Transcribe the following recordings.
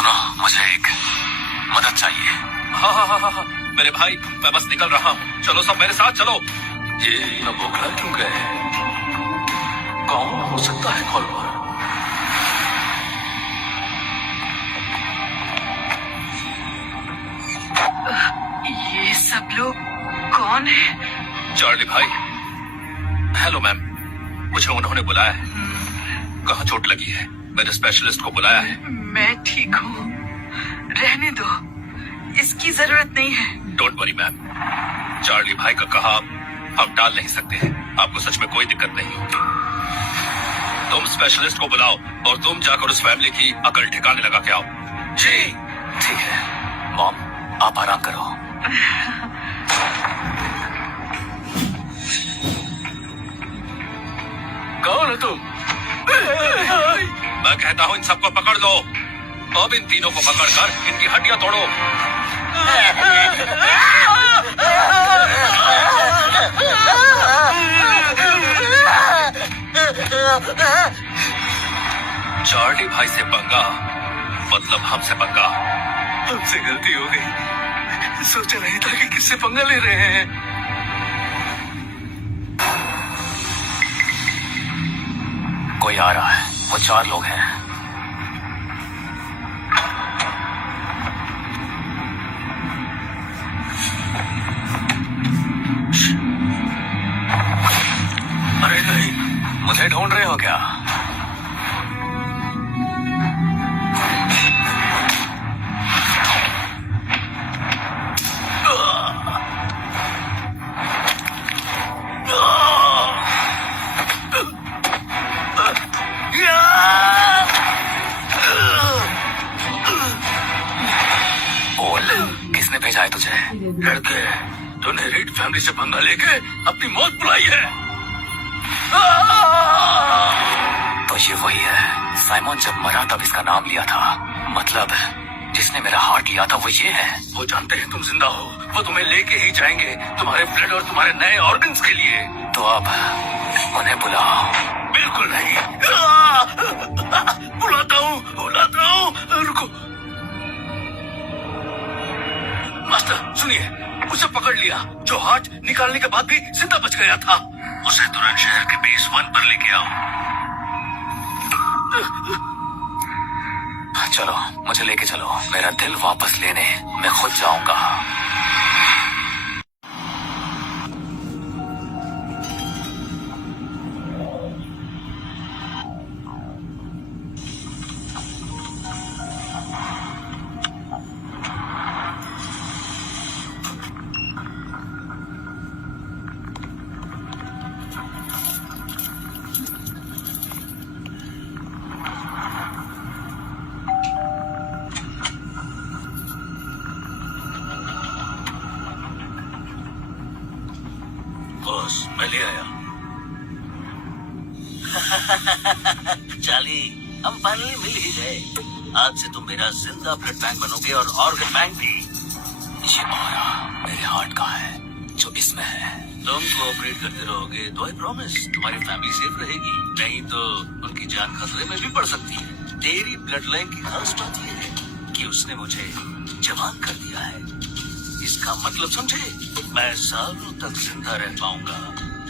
सुनो, मुझे एक मदद चाहिए। हाँ हाँ हाँ हाँ हाँ, मेरे भाई मैं बस निकल रहा हूँ, चलो सब मेरे साथ चलो। ये न बोखला क्यों गए? कौन हो सकता है कॉल पर? ये सब लोग कौन है? चार्ली भाई। हेलो मैम, मुझे उन्होंने बुलाया है। कहाँ चोट लगी है? मेरे स्पेशलिस्ट को बुलाया है। मैं ठीक हूँ, रहने दो, इसकी जरूरत नहीं है। डोंट वरी मैम, चार्ली भाई का कहा हम टाल नहीं सकते हैं। आपको सच में कोई दिक्कत नहीं होगी। तुम स्पेशलिस्ट को बुलाओ और तुम जाकर उस फैमिली की अकल ठिकाने लगा के आओ। जी ठीक है। मॉम, आप आराम करो। कौन हो तुम? मैं कहता हूँ इन सबको पकड़ लो। अब इन तीनों को पकड़कर इनकी हड्डियां तोड़ो। चार्ली भाई से पंगा मतलब हमसे पंगा। हमसे गलती हो गई, सोचा नहीं था कि किससे पंगा ले रहे हैं। कोई आ रहा है, वो 4 लोग हैं। अरे नहीं, मुझे ढूंढ रहे हो क्या? किसने भेजा है तुझे? लड़के, तूने रीड फैमिली से पंगा लेके अपनी मौत बुलाई है। तो ये वही है, साइमन जब मरा तब इसका नाम लिया था। मतलब जिसने मेरा हार्ट लिया था वो ये है। वो जानते हैं तुम जिंदा हो, वो तुम्हें लेके ही जाएंगे, तुम्हारे ब्लड और तुम्हारे नए ऑर्गन्स के लिए। तो अब उन्हें बुलाओ। बिल्कुल नहीं। बुलाता हूँ, रुको। मास्टर सुनिए, उसे पकड़ लिया जो हार्ट निकालने के बाद भी जिंदा बच गया था। उसे तुरंत शहर के बेस 1 पर लेके आओ। चलो, मुझे लेके चलो। मेरा दिल वापस लेने मैं खुद जाऊंगा। बॉस, मैं ले आया। चार्ली, हम फाइनली मिल ही गए। आज से तुम मेरा जिंदा ब्लड बैंक बनोगे और ऑर्गन बैंक भी। ये ऑरा मेरे हार्ट का है जो इसमें है। तुम कोऑपरेट करते रहोगे तो आई प्रॉमिस तुम्हारी फैमिली सेफ रहेगी। नहीं तो उनकी जान खतरे में भी पड़ सकती है। तेरी ब्लड लाइन की खास बात यह है कि उसने मुझे जवान कर दिया है। इसका मतलब समझे, मैं सालों तक जिंदा रह पाऊंगा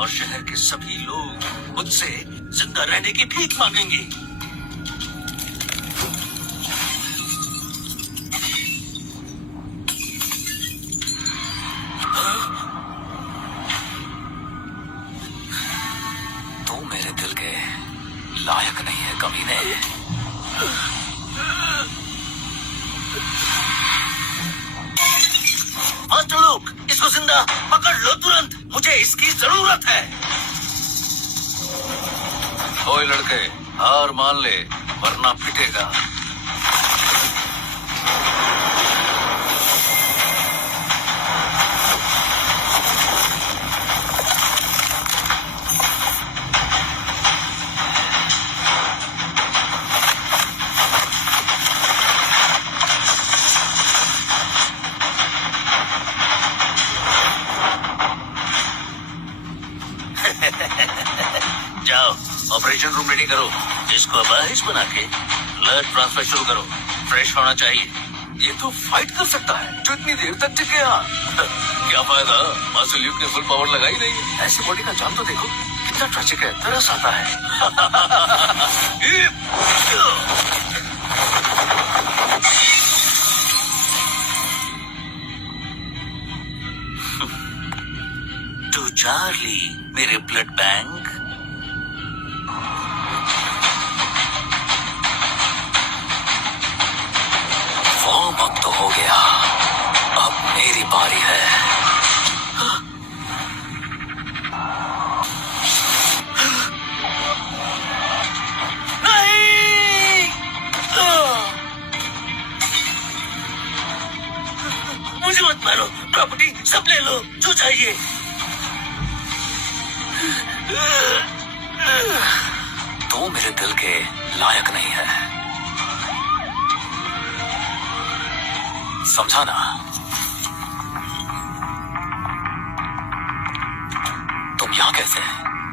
और शहर के सभी लोग मुझसे जिंदा रहने की भीख मांगेंगे। तू मेरे दिल के लायक नहीं है कमीने। मास्टर लोग, इसको जिंदा पकड़ लो तुरंत, मुझे इसकी जरूरत है। ओए लड़के, हार मान ले वरना पिटेगा। जाओ, ऑपरेशन रूम रेडी करो। इसको अबाइश बना के ब्लड ट्रांसफर शुरू करो। फ्रेश होना चाहिए। ये तो फाइट कर सकता है जो इतनी देर तक टिक गया। क्या फायदा, मार्शल ल्यूक ने फुल पावर लगाई नहीं। ऐसी बॉडी का जान तो देखो, कितना ट्रेजिक है, तरस आता है। टू चार्ली, मेरे ब्लड बैंक। वार्म अप तो हो गया, अब मेरी बारी है। नहीं! मुझे मत मारो, प्रॉपर्टी सब ले लो जो चाहिए। तू मेरे दिल के लायक नहीं है, समझा ना? तुम यहाँ कैसे?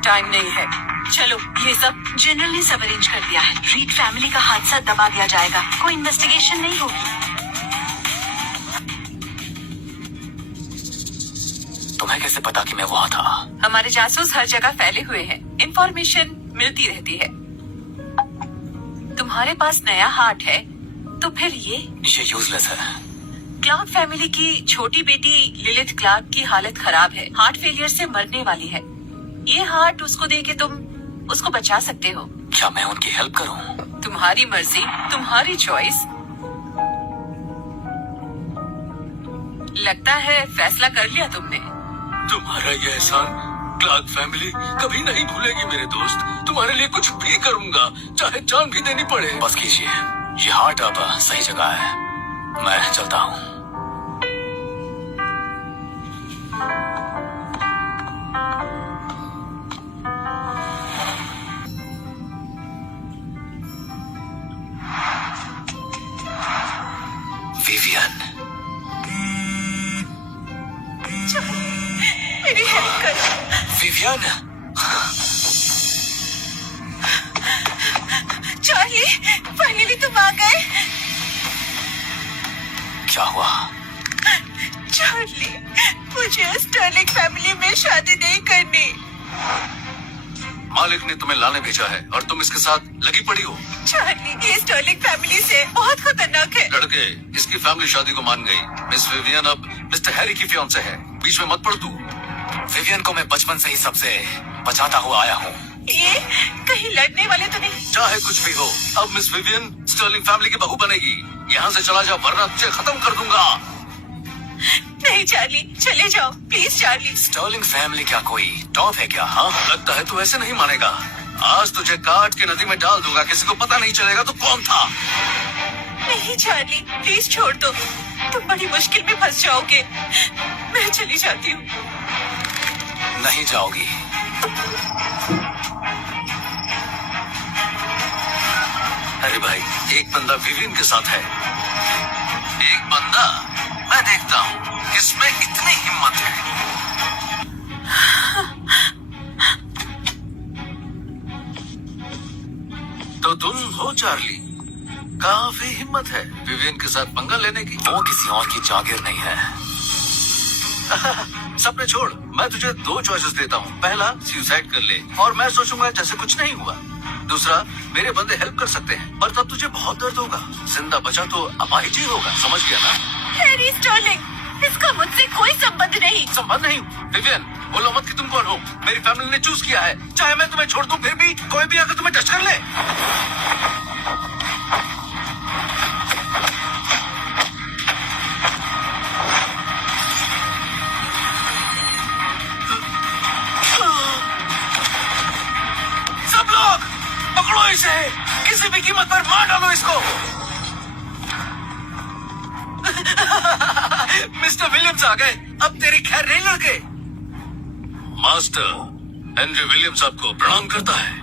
टाइम नहीं है, चलो। ये सब जनरल ने सब अरेंज कर दिया है। रीड फैमिली का हादसा दबा दिया जाएगा, कोई इन्वेस्टिगेशन नहीं होगी। तुम्हें कैसे पता कि मैं वहाँ था? हमारे जासूस हर जगह फैले हुए हैं, इंफॉर्मेशन मिलती रहती है। तुम्हारे पास नया हार्ट है तो फिर ये यूजलेस है। क्लार्क फैमिली की छोटी बेटी लिलिथ क्लार्क की हालत खराब है, हार्ट फेलियर से मरने वाली है। ये हार्ट उसको दे के तुम उसको बचा सकते हो। क्या मैं उनकी हेल्प करूं? तुम्हारी मर्जी, तुम्हारी चॉइस। लगता है फैसला कर लिया तुमने। तुम्हारा ये एहसान क्लार्क फैमिली कभी नहीं भूलेगी मेरे दोस्त। तुम्हारे लिए कुछ भी करूंगा, चाहे जान भी देनी पड़े। बस कीजिए, ये हार्ट अब सही जगह है, मैं चलता हूँ। विवियन, मेरी हेल्प करो। विवियन, चार्ली, फाइनली तुम आ गए। क्या हुआ? चार्ली, मुझे स्टर्लिंग फैमिली में शादी नहीं करनी। मालिक ने तुम्हें लाने भेजा है और तुम इसके साथ लगी पड़ी हो। चार्ली, ये स्टर्लिंग फैमिली से बहुत खतरनाक है। लड़के, इसकी फैमिली शादी को मान गई। मिस विवियन अब मिस्टर हैरी की फियांसे है, बीच में मत पड़ तू। विवियन को मैं बचपन से ही सबसे बचाता हुआ आया हूँ। ये कहीं लड़ने वाले तो नहीं? चाहे कुछ भी हो, अब मिस विवियन स्टर्लिंग फैमिली की बहू बनेगी। यहाँ से चला जा वरना तुझे खत्म कर दूंगा। नहीं चार्ली, चले जाओ प्लीज। चार्ली, स्टर्लिंग फैमिली क्या कोई टॉप है क्या? हाँ, लगता है तू ऐसे नहीं मानेगा। आज तुझे काट के नदी में डाल दूंगा, किसी को पता नहीं चलेगा तू कौन था। नहीं चार्ली, प्लीज छोड़ दो, तुम बड़ी मुश्किल में फंस जाओगे। मैं चली जाती हूँ। नहीं जाओगी। अरे भाई, एक बंदा विवियन के साथ है, एक बंदा मैं देखता हूँ किसमें इतनी हिम्मत है। तो तुम हो चार्ली, काफी हिम्मत है विवियन के साथ पंगा लेने की। वो किसी और की जागीर नहीं है। सपने छोड़, मैं तुझे दो चॉइसेस देता हूँ। पहला, सुसाइड कर ले और मैं सोचूंगा जैसे कुछ नहीं हुआ। दूसरा, मेरे बंदे हेल्प कर सकते हैं पर तब तुझे बहुत दर्द होगा। जिंदा बचा तो अपाहिज ही होगा, समझ गया ना? हैरी स्टर्लिंग, इसका मुझसे कोई संबंध नहीं। संबंध नहीं? विवियन, बोलो मत कि तुम कौन हो। मेरी फैमिली ने चूज किया है, चाहे मैं तुम्हें छोड़ दूं फिर भी कोई भी आकर तुम्हें टच कर ले। सब लोग पकड़ो इसे, किसी भी कीमत पर मार डालो इसको। मिस्टर विलियम्स आ गए, अब तेरी खैर नहीं लड़के। मास्टर हेनरी विलियम्स आपको प्रणाम करता है।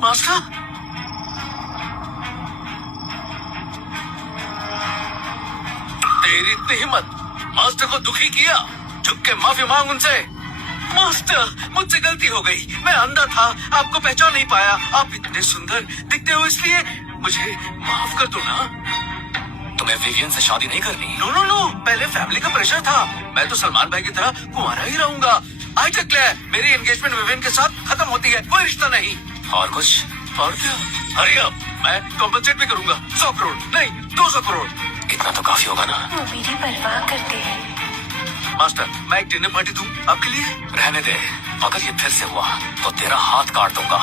मास्टर, तेरी इतनी हिम्मत, मास्टर को दुखी किया, झुक के माफी मांग उनसे। मास्टर, मुझसे गलती हो गई। मैं अंधा था, आपको पहचान नहीं पाया। आप इतने सुंदर दिखते हो, इसलिए मुझे माफ कर दो ना। तुम्हें विवियन से शादी नहीं करनी? नो नो नो, पहले फैमिली का प्रेशर था। मैं तो सलमान भाई की तरह कुंवारा ही रहूंगा। आई डिक्लेयर, मेरी एंगेजमेंट विवियन के साथ खत्म होती है, कोई रिश्ता नहीं। और कुछ? और क्या? हरी अप, मैं कॉम्पनसेट भी करूंगा। 100 करोड़ नहीं, 200 करोड़। इतना तो काफी होगा ना। वो मेरी परवाह करते हैं। मास्टर, मैं एक डिनर पार्टी दूं आपके लिए? रहने दे, अगर ये फिर से हुआ तो तेरा हाथ काट दूंगा।